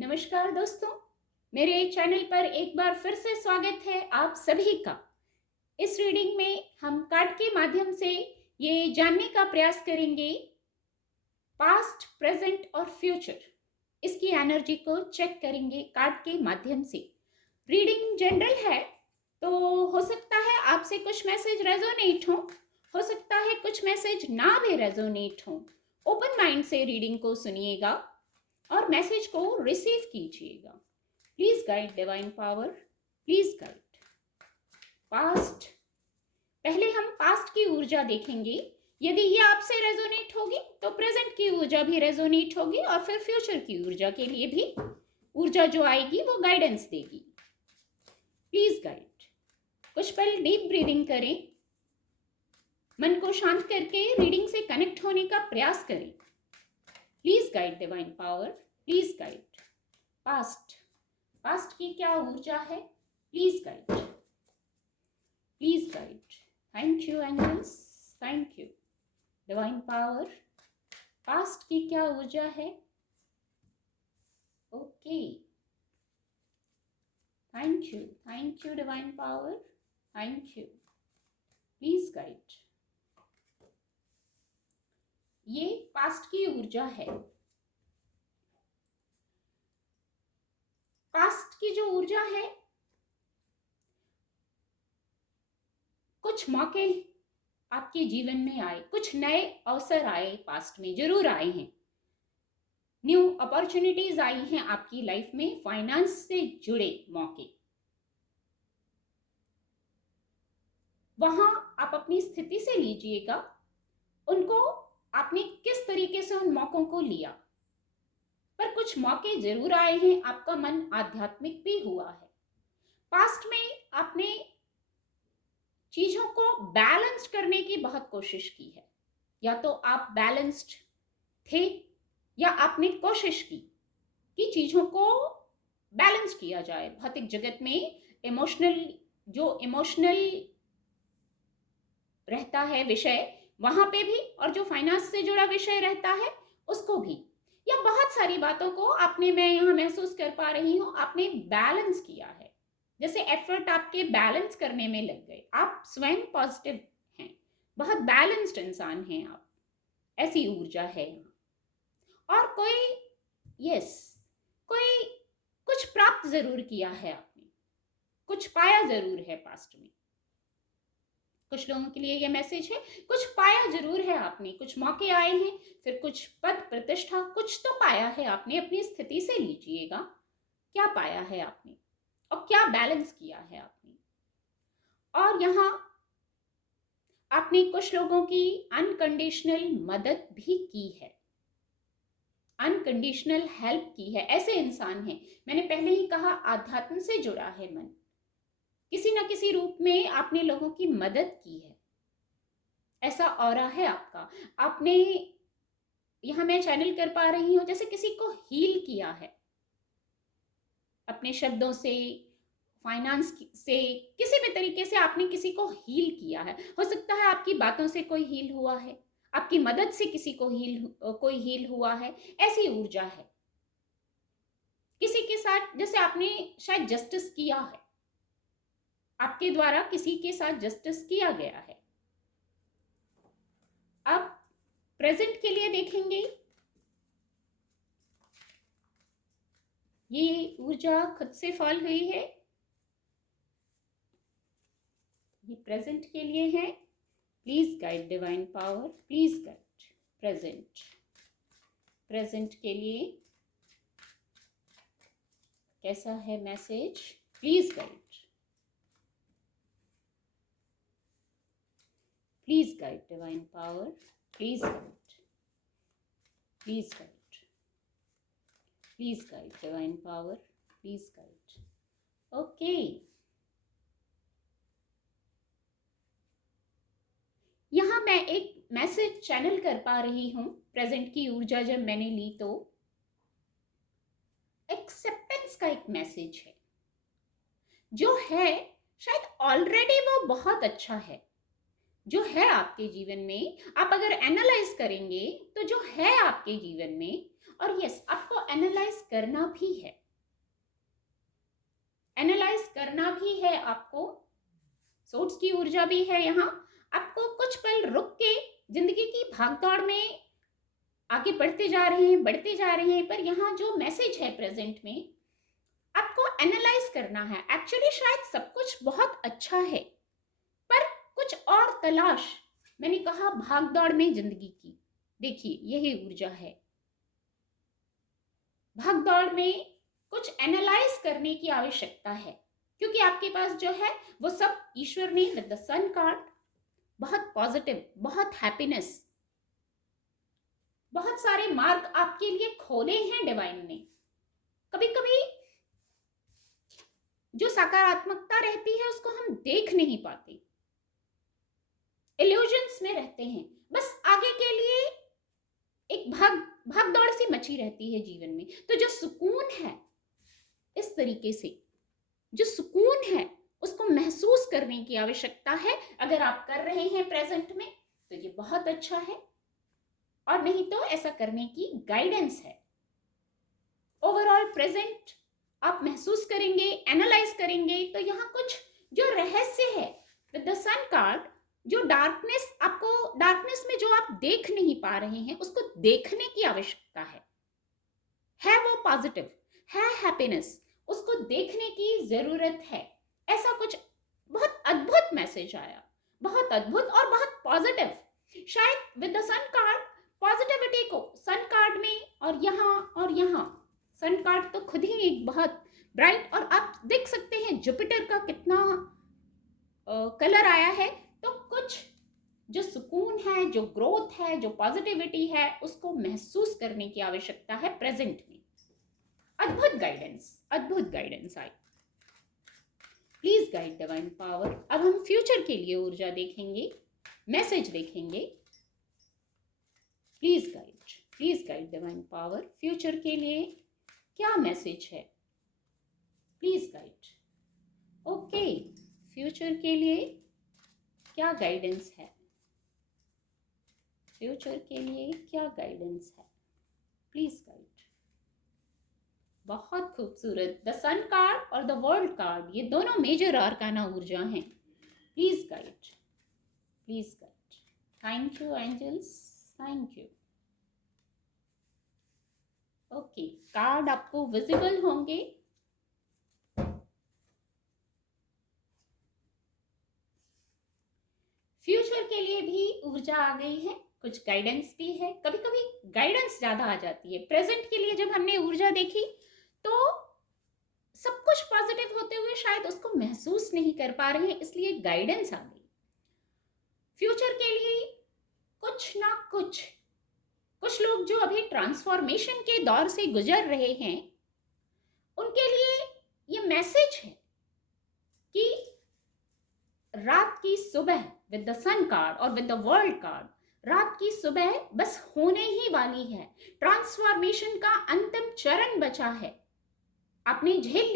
नमस्कार दोस्तों, मेरे चैनल पर एक बार फिर से स्वागत है आप सभी का। इस रीडिंग में हम कार्ड के माध्यम से ये जानने का प्रयास करेंगे पास्ट, प्रेजेंट और फ्यूचर। इसकी एनर्जी को चेक करेंगे कार्ड के माध्यम से। रीडिंग जनरल है, तो हो सकता है आपसे कुछ मैसेज रेजोनेट हो सकता है कुछ मैसेज ना भी रेजोनेट हो। ओपन माइंड से रीडिंग को सुनिएगा और मैसेज को रिसीव कीजिएगा। Please guide divine power, please guide past. पहले हम पास्ट की ऊर्जा देखेंगे। यदि ये आपसे रेजोनेट होगी तो प्रेजेंट की ऊर्जा भी रेजोनेट होगी और फिर फ्यूचर की ऊर्जा के लिए भी ऊर्जा जो आएगी वो गाइडेंस देगी। Please guide. कुछ पल डीप ब्रीदिंग करें, मन को शांत करके रीडिंग से कनेक्ट होने का प्रयास करें। Please guide divine power, please guide past. Past की क्या ऊर्जा है, please guide, please guide. Thank you angels, thank you divine power. Past की क्या ऊर्जा है? Okay, thank you divine power, thank you, please guide. ये पास्ट की ऊर्जा है। पास्ट की जो ऊर्जा है, कुछ मौके आपके जीवन में आए, कुछ नए अवसर आए, पास्ट में जरूर आए हैं। न्यू अपॉर्चुनिटीज आई हैं आपकी लाइफ में, फाइनेंस से जुड़े मौके। वहां आप अपनी स्थिति से लीजिएगा उनको, आपने किस तरीके से उन मौकों को लिया। पर कुछ मौके जरूर आए हैं, आपका मन आध्यात्मिक भी हुआ है। पास्ट में आपने चीजों को बैलेंस्ड करने की बहुत कोशिश की है। या तो आप बैलेंस्ड थे या आपने कोशिश की कि चीजों को बैलेंस किया जाए। भौतिक जगत में इमोशनल रहता है विषय, वहां पे भी, और जो फाइनेंस से जुड़ा विषय रहता है उसको भी। या बहुत सारी बातों को आपने, मैं यहां महसूस कर पा रही हूं, आपने बैलेंस किया है। जैसे एफर्ट आपके बैलेंस करने में लग गए। आप स्वयं पॉजिटिव हैं, बहुत बैलेंस्ड इंसान हैं आप, ऐसी ऊर्जा है यहाँ। और कोई कुछ प्राप्त जरूर किया है आपने, कुछ पाया जरूर है पास्ट में। कुछ लोगों के लिए यह मैसेज है, कुछ पाया जरूर है आपने, कुछ मौके आए हैं, फिर कुछ पद प्रतिष्ठा, कुछ तो पाया है आपने। अपनी स्थिति से लीजिएगा, क्या पाया है आपने और क्या बैलेंस किया है आपने। और यहां आपने कुछ लोगों की अनकंडीशनल मदद भी की है, अनकंडीशनल हेल्प की है। ऐसे इंसान हैं, मैंने पहले ही कहा, आध्यात्म से जुड़ा है मन, किसी न किसी रूप में आपने लोगों की मदद की है। ऐसा ऑरा है आपका। आपने, यहां मैं चैनल कर पा रही हूं, जैसे किसी को हील किया है अपने शब्दों से, फाइनेंस से, किसी भी तरीके से आपने किसी को हील किया है। हो सकता है आपकी बातों से कोई हील हुआ है, आपकी मदद से किसी को कोई हील हुआ है। ऐसी ऊर्जा है। किसी के साथ जैसे आपने शायद जस्टिस किया है, आपके द्वारा किसी के साथ जस्टिस किया गया है। अब प्रेजेंट के लिए देखेंगे। ये ऊर्जा खुद से फॉल हुई है, ये प्रेजेंट के लिए है। Please guide divine power, please guide present. Present के लिए कैसा है message, please guide, please guide divine power, please guide, please guide, please guide divine power, please guide. Okay, यहां मैं एक मैसेज चैनल कर पा रही हूं। प्रेजेंट की ऊर्जा जब मैंने ली तो एक्सेप्टेंस का एक मैसेज है। जो है शायद ऑलरेडी वो बहुत अच्छा है, जो है आपके जीवन में। आप अगर एनालाइज करेंगे तो जो है आपके जीवन में और यस, आपको एनालाइज करना भी है, एनालाइज करना भी है आपको। सोर्स की ऊर्जा भी है यहाँ। आपको कुछ पल रुक के जिंदगी की भागदौड़ में आगे बढ़ते जा रहे हैं, बढ़ते जा रहे हैं, पर यहाँ जो मैसेज है प्रेजेंट में, आपको एनालाइज करना है। एक्चुअली शायद सब कुछ बहुत अच्छा है, पर कुछ और तलाश। मैंने कहा भागदौड़ में जिंदगी की, देखिए यही ऊर्जा है। भागदौड़ में कुछ एनालाइज करने की आवश्यकता है, क्योंकि आपके पास जो है वो सब ईश्वर ने विद द सन कार्ड बहुत पॉजिटिव, बहुत हैप्पीनेस, बहुत सारे मार्ग आपके लिए खोले हैं डिवाइन ने। कभी कभी जो सकारात्मकता रहती है उसको हम देख नहीं पाते, इल्यूजन्स में रहते हैं, बस आगे के लिए एक भागदौड़ सी मची रहती है जीवन में। तो जो सुकून है, इस तरीके से जो सुकून है उसको महसूस करने की आवश्यकता है। अगर आप कर रहे हैं प्रेजेंट में तो ये बहुत अच्छा है, और नहीं तो ऐसा करने की गाइडेंस है। ओवरऑल प्रेजेंट आप महसूस करेंगे, एनालाइज करेंगे, तो यहाँ कुछ जो रहस्य है विद द सन कार्ड, जो डार्कनेस, आपको डार्कनेस में जो आप देख नहीं पा रहे हैं उसको देखने की आवश्यकता है वो पॉजिटिव है, हैप्पीनेस, उसको देखने की जरूरत है। ऐसा कुछ बहुत अद्भुत मैसेज आया, बहुत अद्भुत और बहुत पॉजिटिव। शायद with the sun card positivity को सन कार्ड में और यहाँ सन कार्ड तो खुद ही एक बहुत ब्राइट, और आप देख सकते हैं जुपिटर का कितना कलर आया है। तो कुछ जो सुकून है, जो ग्रोथ है, जो पॉजिटिविटी है, उसको महसूस करने की आवश्यकता है प्रेजेंट में। अद्भुत guidance I. Please guide divine power. अब हम फ्यूचर के लिए ऊर्जा देखेंगे, मैसेज देखेंगे। Please guide divine power. Future के लिए क्या मैसेज है, प्लीज गाइड। ओके, फ्यूचर के लिए क्या गाइडेंस है, फ्यूचर के लिए क्या गाइडेंस है, प्लीज गाइड। बहुत खूबसूरत। द सन कार्ड और द वर्ल्ड कार्ड, ये दोनों मेजर आर्काना ऊर्जा हैं। Please guide, please guide. Thank you angels, thank you. Okay, card आपको विजिबल होंगे। फ्यूचर के लिए भी ऊर्जा आ गई है, कुछ गाइडेंस भी है। कभी कभी गाइडेंस ज्यादा आ जाती है। प्रेजेंट के लिए जब हमने ऊर्जा देखी तो सब कुछ पॉजिटिव होते हुए शायद उसको महसूस नहीं कर पा रहे हैं, इसलिए गाइडेंस आ गई। फ्यूचर के लिए कुछ ना कुछ लोग जो अभी ट्रांसफॉर्मेशन के दौर से गुजर रहे हैं, उनके लिए ये मैसेज है कि रात की सुबह विद द सन कार्ड और विद द वर्ल्ड कार्ड, रात की सुबह बस होने ही वाली है। ट्रांसफॉर्मेशन का अंतिम चरण बचा है। आपने झेल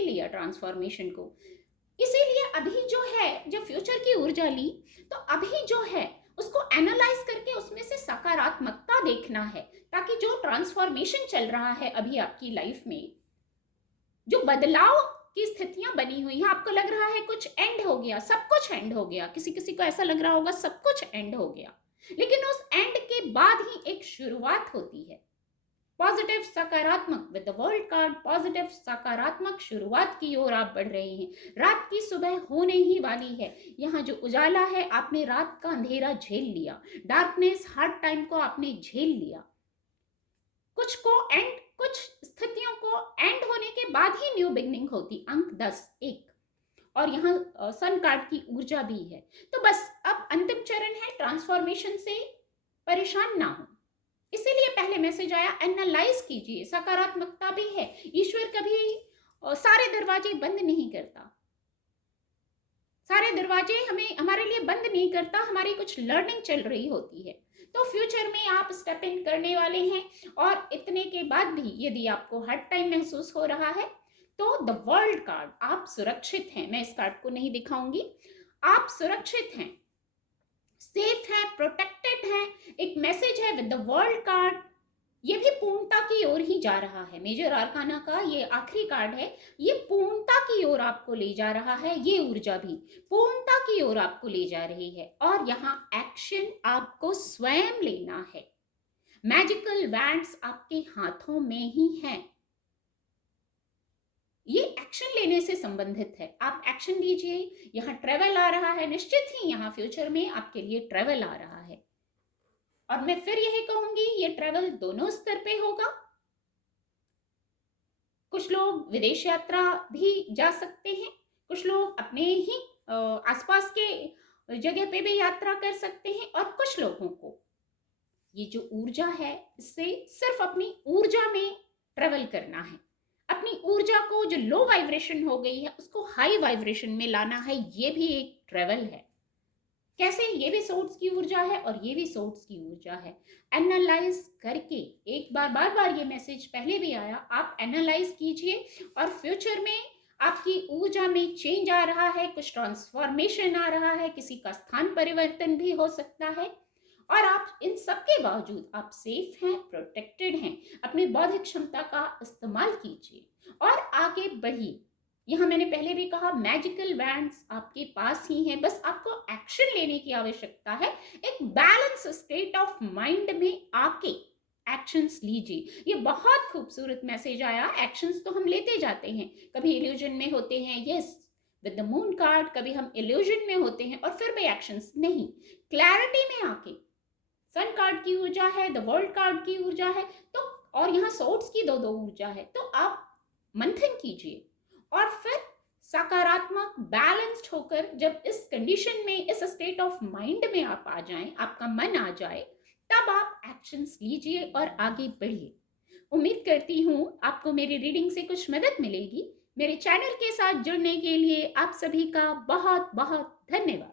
लिया ट्रांसफॉर्मेशन को। इसीलिए अभी जो है, जब फ्यूचर की ऊर्जा ली, तो अभी जो है उसको एनालाइज करके उसमें से सकारात्मकता देखना है, ताकि जो ट्रांसफॉर्मेशन चल रहा है अभी आपकी लाइफ में, जो बदलाव की स्थितियां बनी हुई हैं, आपको लग रहा है कुछ एंड हो गया, सब कुछ एंड हो गया। किसी किसी को ऐसा लग रहा होगा सब कुछ एंड हो गया, लेकिन उस एंड के बाद ही एक शुरुआत होती है। पॉजिटिव, सकारात्मक with the world card, positive सकारात्मक शुरुआत की ओर आप बढ़ रहे हैं। रात की सुबह होने ही वाली है। यहाँ जो उजाला है, आपने रात का अंधेरा झेल लिया, डार्कनेस, हार्ड टाइम को आपने झेल लिया। कुछ स्थितियों को एंड होने के बाद ही न्यू बिगनिंग होती। अंक 10 1, और यहाँ सन कार्ड की ऊर्जा भी है। तो बस अब अंतिम चरण है, ट्रांसफॉर्मेशन से परेशान ना हो। इसीलिए पहले मैसेज आया, एनालाइज कीजिए। सकारात्मकता भी है। ईश्वर कभी सारे दरवाजे बंद नहीं करता, सारे दरवाजे हमारे लिए बंद नहीं करता। हमारी कुछ लर्निंग चल रही होती है। तो फ्यूचर में आप स्टेप इन करने वाले हैं, और इतने के बाद भी यदि आपको हर टाइम महसूस हो रहा है, तो द वर्ल्ड कार्ड, आप सुरक्षित हैं। मैं इस कार्ड को नहीं दिखाऊंगी। आप सुरक्षित हैं, सेफ हैं, प्रोटेक्टेड हैं। एक मैसेज है विद द वर्ल्ड कार्ड, ये भी पूर्णता की ओर ही जा रहा है। मेजर आर्काना का ये आखिरी कार्ड है, ये पूर्णता की ओर आपको ले जा रहा है। ये ऊर्जा भी पूर्णता की ओर आपको ले जा रही है और यहाँ एक्शन आपको स्वयं लेना है। मैजिकल वैंड्स आपके हाथों में ही हैं। ये एक्शन लेने से संबंधित है। आप एक्शन लीजिए। यहाँ ट्रेवल आ रहा है, निश्चित ही यहाँ फ्यूचर में आपके लिए ट्रेवल आ रहा है। और मैं फिर यही कहूंगी, ये ट्रेवल दोनों स्तर पे होगा। कुछ लोग विदेश यात्रा भी जा सकते हैं, कुछ लोग अपने ही आसपास के जगह पे भी यात्रा कर सकते हैं, और कुछ लोगों को ये जो ऊर्जा है इससे सिर्फ अपनी ऊर्जा में ट्रेवल करना है। अपनी ऊर्जा को जो लो वाइब्रेशन हो गई है उसको हाई वाइब्रेशन में लाना है। ये भी एक ट्रेवल है। कैसे? ये भी सोर्स की ऊर्जा है और ये भी सोर्स की ऊर्जा है। एनालाइज करके एक बार, बार बार ये मैसेज पहले भी आया, आप एनालाइज कीजिए और फ्यूचर में आपकी ऊर्जा में चेंज आ रहा है, कुछ ट्रांसफॉर्मेशन आ रहा है, किसी का स्थान परिवर्तन भी हो सकता है। और आप इन सब के बावजूद आप सेफ हैं, प्रोटेक्टेड हैं। अपनी बौद्धिक क्षमता का इस्तेमाल कीजिए और आगे बढ़िए। यहाँ मैंने पहले भी कहा, मैजिकल वैंड्स आपके पास ही हैं, बस आपको एक्शन लेने की आवश्यकता है। एक बैलेंस स्टेट ऑफ माइंड में आके एक्शंस लीजिए। ये बहुत खूबसूरत मैसेज आया। एक्शंस तो हम लेते जाते हैं, कभी इल्यूजन में होते हैं, yes with the moon card, कभी हम इल्यूजन में होते हैं और फिर भी एक्शंस नहीं। क्लैरिटी में आके, सन कार्ड की ऊर्जा है, द वर्ल्ड कार्ड की ऊर्जा है, तो और यहाँ सोर्ट्स की दो ऊर्जा है, तो आप मंथन कीजिए और फिर सकारात्मक बैलेंस्ड होकर जब इस कंडीशन में, इस स्टेट ऑफ माइंड में आप आ जाएं, आपका मन आ जाए, तब आप एक्शंस लीजिए और आगे बढ़िए। उम्मीद करती हूं आपको मेरी रीडिंग से कुछ मदद मिलेगी। मेरे चैनल के साथ जुड़ने के लिए आप सभी का बहुत बहुत धन्यवाद।